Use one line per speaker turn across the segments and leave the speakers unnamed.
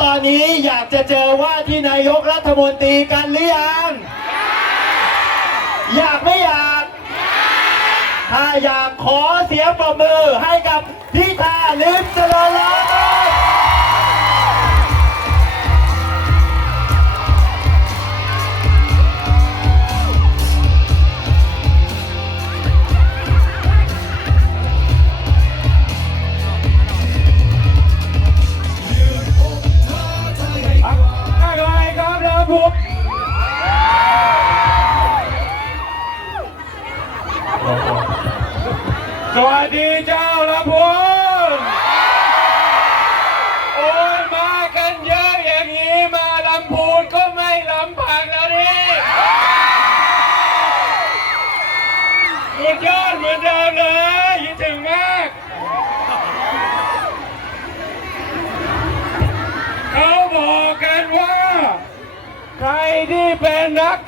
ตอนนี้อยากจะเจอว่าที่นายกรัฐมนตรีกันหรือยัง อยากไม่อยาก ถ้าอยากขอเสียงปรบมือให้กับพิธาลิมเจริญรัตน์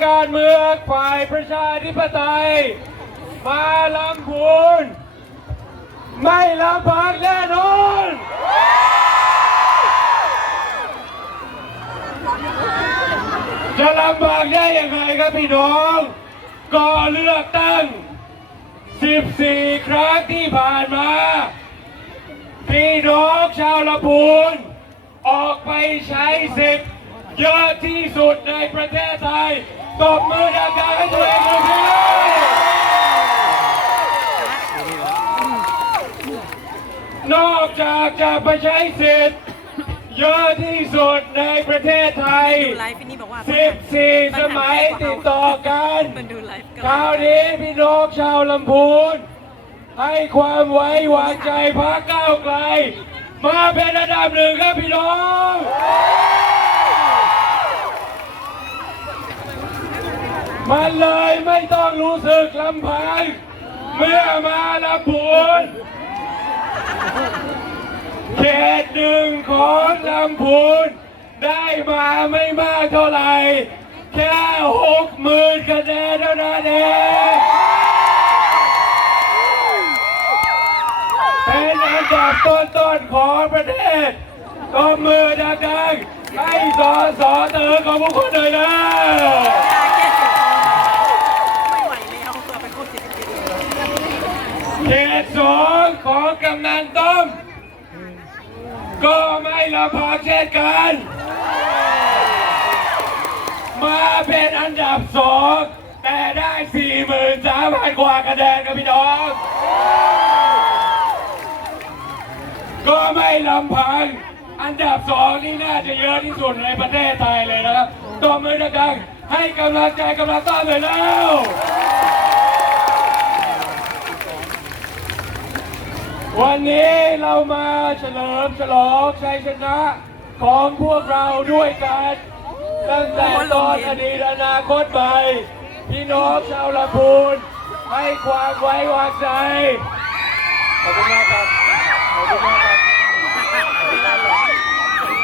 การเมืองฝ่ายประชาธิปไตย มาลำพูนไม่ลำบากแน่นอนจะลำบากได้ยังไงครับพี่น้องก็เลือกตั้ง 14 ครั้งที่ผ่านมา พี่น้องชาวลำพูนออกไปใช้สิทธิ์เยอะที่สุดในประเทศไทย ตบมือดังๆให้ตัวเองเลยพี่นอกจากจะไปใช้สิทธิ์เยอะที่สุดในประเทศไทย
ดูไลฟ์พี่นี่บอกว่า
14 สมัยติดต่อกัน
มันดูไลฟ์
คราวนี้พี่น้องชาวลำพูน ให้ความไว้วางใจพรรคก้าวไกล มาเป็นอันดับหนึ่งครับพี่น้อง มันเลยไม่ต้องรู้สึกลำพังเมื่อมาลำพูนเขตหนึ่งของลำพูนได้มาไม่มากเท่าไหร่ แค่หกหมื่นคะแนนเท่านั้นเองเป็นอันดับต้นๆของประเทศตบมือดังๆให้สอสอเตอของพวกคุณหน่อยนะ
ไม่ไหวแล้วเผื่อไปครบสิบเจ็ด
เขต สองของกำนันต้มก็ไม่ลำพางเช่นกัน มาเป็นอันดับสองแต่ได้สี่หมื่นสามพันกว่าคะแนนครับพี่น้อง ก็ไม่ลำพัง อันดับสองนี่น่าจะเยอะที่สุดในประเทศไทยเลยนะครับตบมือดังๆให้กำลังใจกำลังต้อนเลยแล้ว วันนี้เรามาเฉลิมฉลองชัยชนะของพวกเราด้วยกัน ตั้งแต่ตอนอดีตอนาคตไปพี่น้องชาวลำพูนให้ความไว้วางใจ ขอบคุณมากครับ ขอบคุณมากครับ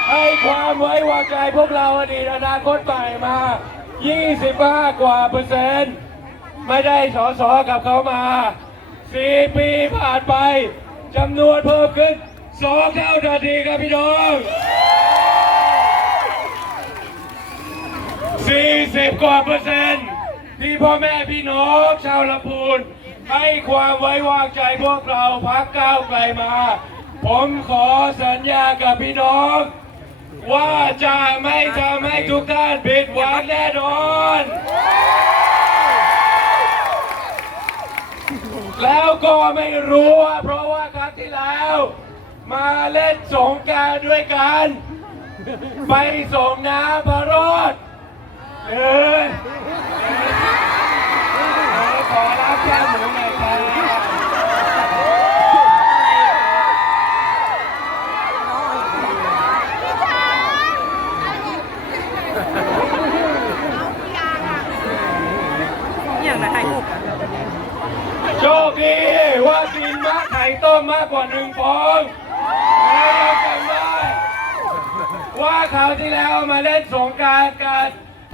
ให้ความไว้วางใจพวกเราอดีตอนาคตใหม่มา 25 กว่าเปอร์เซ็นต์ ไม่ได้สอสอกับเขามา 4 ปีผ่านไป จำนวนเพิ่มขึ้นสองเท่าทันทีครับพี่น้อง40กว่าเปอร์เซ็นต์ที่พ่อแม่พี่น้องชาวลำพูนให้ความไว้วางใจพวกเราพักก้าวไกลมา ผมขอสัญญากับพี่น้อง ว่าจะไม่ทำให้ทุกท่านผิดหวังแน่นอน แล้วก็ไม่รู้ว่าเพราะว่า ที่แล้ว มาเล่นสงกรารด้วยกัน ไปส่งน้ำพระรอดเออเออขอรับแก้หมูหน่อยครับ
อย่างไรไข่มุก
โชคดีว่ากินมะไข่ต้มมากกว่าหนึ่งฟองแล้วจำได้ ว่าคราวที่แล้วมาเล่นสงการกัน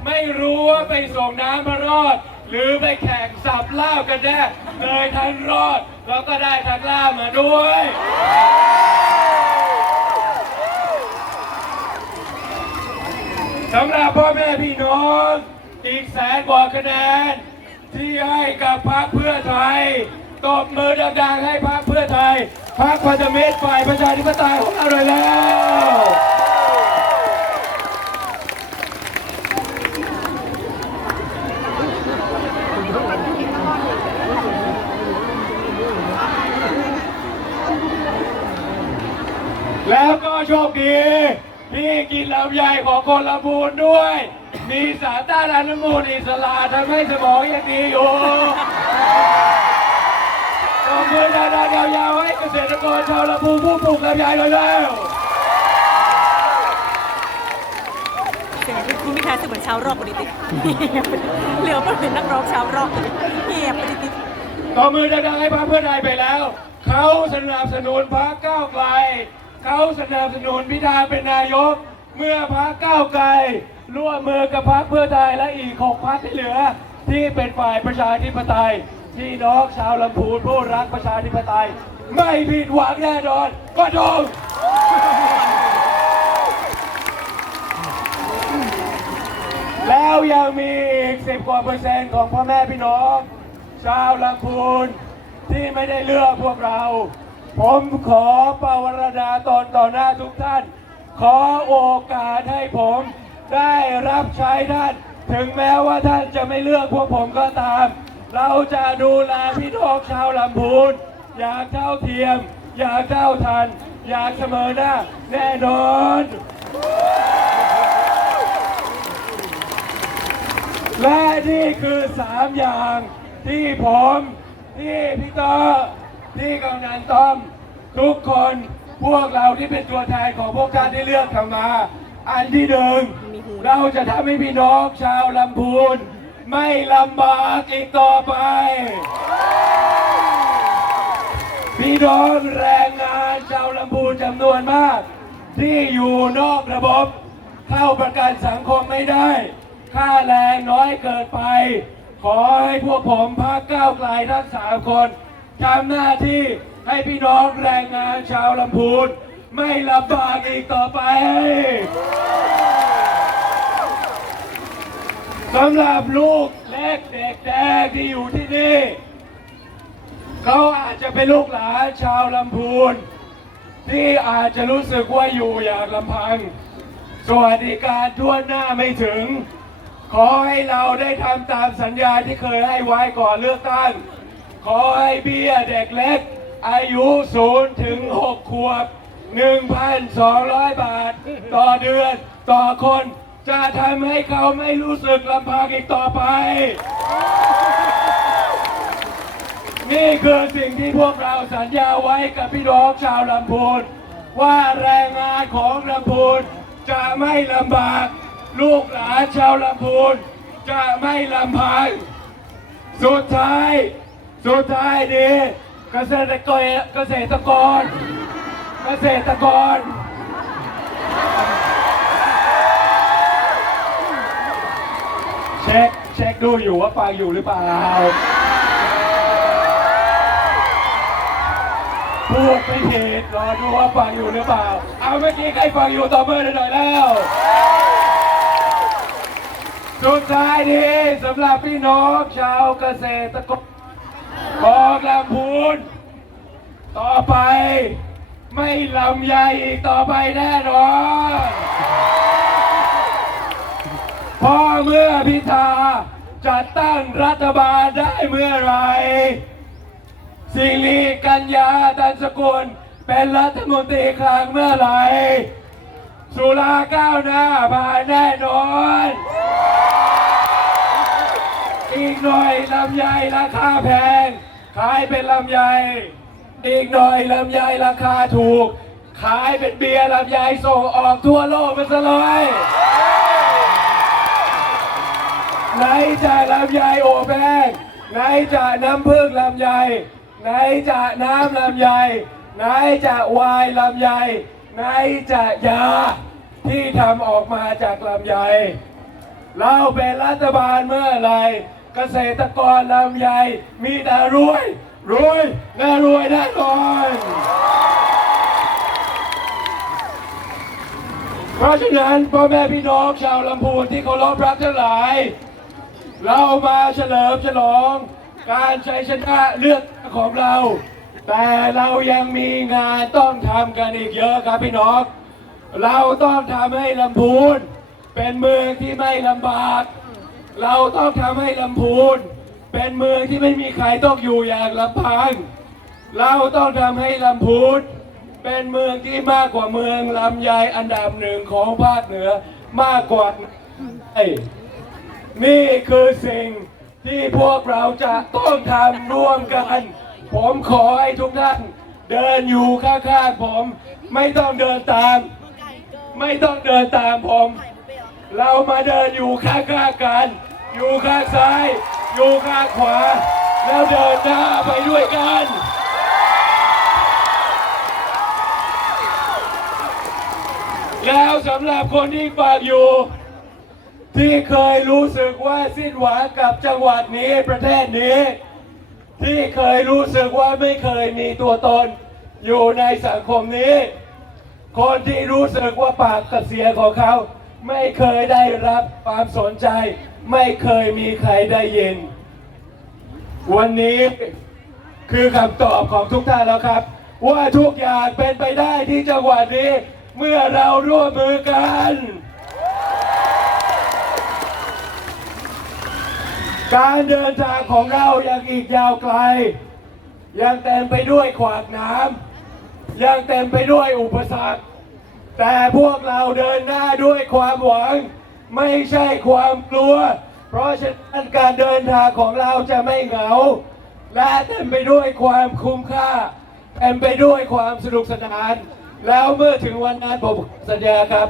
ไม่รู้ว่าไปส่งน้ำมารอด หรือไปแข่งสับล่ากันแน่เลยทั้งรอด แล้วก็ได้ทั้งล่ามาด้วย สำหรับพ่อแม่พี่น้องอีกแสนกว่าคะแนน ที่ให้กับพรรคเพื่อไทยตบมือดังๆให้พรรคเพื่อไทยพรรคพันธมิตรฝ่ายประชาธิปไตยของเราเลยแล้ว แล้วก็ โชคดีพี่กินลำไยของคนละบูนด้วย มีสารต้านอนุมูลอิสระทำให้สมองยังดีอยู่ตบมือดังๆยาวๆให้เกษตรกรชาวลำพูนผู้ปลูกลำไยเลยแล้ว
เสียงคุณพิธาเสมือนชาวร็อกปฏิทินเหลือมันเป็นนักร้องชาวร็อกเงียบปฏิทิน
ตบมือดังๆให้พรรคเพื่อไทยไปแล้ว เขาสนับสนุนพรรคก้าวไกล เขาสนับสนุนพิธาเป็นนายก เมื่อพรรคก้าวไกลร่วมมือกับพรรคเพื่อไทยและอีกหกพรรคที่เหลือ ที่เป็นฝ่ายประชาธิปไตยพี่น้องชาวลำพูนผู้รักประชาธิปไตย ไม่ผิดหวังแน่นอนก็ดงแล้วยังมีอีกสิบกว่าเปอร์เซ็นต์ของพ่อแม่พี่น้อง ชาวลำพูนที่ไม่ได้เลือกพวกเรา ผมขอปรารณาตนต่อหน้าทุกท่าน ขอโอกาสให้ผมได้รับใช้ท่าน ถึงแม้ว่าท่านจะไม่เลือกพวกผมก็ตาม เราจะดูแลพี่น้องชาวลำพูนอย่าเท่าเทียม อย่าเท่าทัน อย่าเสมอหน้าแน่นอนและนี่คือสามอย่างที่ผม ที่พี่ต่อ ที่กำนันต้อมทุกคนพวกเราที่เป็นตัวแทนของพวกท่านที่เลือกเข้ามา อันที่หนึ่งเราจะทำให้พี่น้องชาวลำพูน ไม่ลำบากอีกต่อไป พี่น้องแรงงานชาวลำพูนจำนวนมาก ที่อยู่นอกระบบเข้าประกันสังคมไม่ได้ ค่าแรงน้อยเกินไป ขอให้พวกผมพักก้าวไกลทั้งสามคน ทำหน้าที่ให้พี่น้องแรงงานชาวลำพูน ไม่ลำบากอีกต่อไปสำหรับลูกเล็กเด็กแดงที่อยู่ที่นี่ เขาอาจจะเป็นลูกหลานชาวลำพูน ที่อาจจะรู้สึกว่าอยู่อย่างลำพัง สวัสดิการทั่วหน้าไม่ถึง ขอให้เราได้ทำตามสัญญาที่เคยให้ไว้ก่อนเลือกตั้ง ขอให้เบี้ยเด็กเล็ก อายุ0ถึง6ขวบ 1,200 บาท ต่อเดือนต่อคน จะทำให้เขาไม่รู้สึกลำพังอีกต่อไป นี่คือสิ่งที่พวกเราสัญญาไว้กับพี่น้องชาวลำพูน ว่าแรงงานของลำพูนจะไม่ลำบาก ลูกหลานชาวลำพูนจะไม่ลำพังสุดท้าย สุดท้ายดีเกษตรกรเกษตรกร เกษตรกร เช็คเช็คดูอยู่ว่าฟังอยู่หรือเปล่า พูดไม่ผิดรอดูว่าฟังอยู่หรือเปล่า เอาเมื่อกี้ใครฟังอยู่ต่อมือหน่อยแล้ว สุดท้ายนี้สำหรับพี่น้องชาวเกษตรกร ของลำพูน ต่อไป ไม่ลำใหญ่อีกต่อไปแน่นอนเพอเมื่อพิธาจัดตั้งรัฐบาลได้เมื่อไรสิริกัญญาตันสกุลเป็นรัฐมนตรีคลังเมื่อไหร่สุราก้าวหน้าผานแน่นอน อีกหน่อยลำไยราคาแพง ขายเป็นลำไยอีกหน่อยลำไยราคาถูก ขายเป็นเบียร์ลำไยส่งออกทั่วโลกไปซะเลยไหนจะลำไยโอแป้งไหนจะน้ำผึ้งลำไยไหนจะน้ำลำไยไหนจะวายลำไยไหนจะยาที่ทำออกมาจากลำไยเราเป็นรัฐบาลเมื่อไหร กษตรกรลำไยมีแต่รวยรวยและรวยแน่นอนเพราะฉะนั้นพ่อแม่พี่น้องชาวลำพูนที่เคารพรักทั้งหลาย เรามาเฉลิมฉลอง การชัยชนะเลือกของเรา แต่เรายังมีงานต้องทำกันอีกเยอะครับพี่น้อง เราต้องทำให้ลำพูนเป็นเมืองที่ไม่ลำบาก เราต้องทำให้ลำพูน เป็นเมืองที่ไม่มีใครต้องอยู่อย่างลำพัง เราต้องทำให้ลำพูน เป็นเมืองที่มากกว่าเมืองลำไยอันดับหนึ่งของภาคเหนือมากกว่าไอ้นี่คือสิ่งที่พวกเราจะต้องทำร่วมกัน ผมขอให้ทุกท่านเดินอยู่ข้างๆผม ไม่ต้องเดินตาม ไม่ต้องเดินตามผม เรามาเดินอยู่ข้างๆกัน อยู่ข้างซ้าย อยู่ข้างขวา แล้วเดินหน้าไปด้วยกัน แล้วสำหรับคนที่ฝากอยู่ ที่เคยรู้สึกว่าสิ้นหวังกับจังหวัดนี้ประเทศนี้ ที่เคยรู้สึกว่าไม่เคยมีตัวตน อยู่ในสังคมนี้ คนที่รู้สึกว่าปากกับเสียงของเขา ไม่เคยได้รับความสนใจ ไม่เคยมีใครได้ยิน วันนี้คือคำตอบของทุกท่านแล้วครับ ว่าทุกอย่างเป็นไปได้ที่จังหวัดนี้ เมื่อเราร่วมมือกันการเดินทางของเรายังอีกยาวไกล ยังเต็มไปด้วยขวากน้ำยังเต็มไปด้วยอุปสรรค แต่พวกเราเดินหน้าด้วยความหวัง ไม่ใช่ความกลัว เพราะฉะนั้นการเดินทางของเราจะไม่เหงา และเต็มไปด้วยความคุ้มค่าเต็มไปด้วยความสนุกสนาน แล้วเมื่อถึงวันนั้นผมสัญญาครับ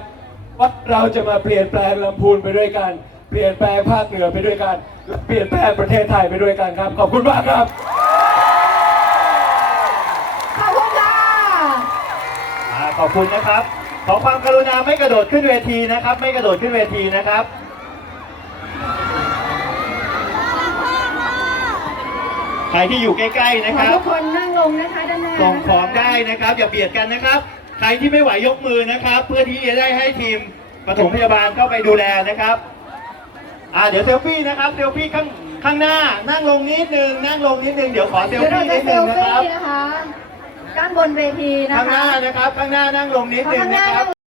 ว่าเราจะมาเปลี่ยนแปลงลำพูนไปด้วยกัน เปลี่ยนแปลงภาคเหนือไปด้วยกันและเปลี่ยนแปลงประเทศไทยไปด้วยกันครับ ขอบคุณมากครับ
ขอบคุณค่ะ
อ่าขอบคุณนะครับ ขอความกรุณาไม่กระโดดขึ้นเวทีนะครับ ไม่กระโดดขึ้นเวทีนะครับใครที่อยู่ใกล้ๆนะ
ข
ค
อ
รับ
ทุกคนนั่งลงนะคะด้านหน้า
ส่ง
นะคะ
ของได้นะครับ อย่าเบียดกันนะครับ ใครที่ไม่ไหวยกมือนะครับ เพื่อที่จะได้ให้ทีมปฐมพยาบาลเข้าไปดูแลนะครับอ่าเดี๋ยวเซลฟี่นะครับเซลฟี่ข้างข้างหน้านั่งลงนิดนึงนั่งลงนิดนึงเดี๋ยวขอเซล
เดี๋ยวเรา
ฟี่
จะ
นิด
เซ
นึง
ล
นะค
ฟี่
รับ
นะคะ ด้านบนเวทีนะ
ข้างห
คะ
น้านะครับ ข้างหน้านั่งลงนิดนึง
ข้างห
นะ
น้า
ครับ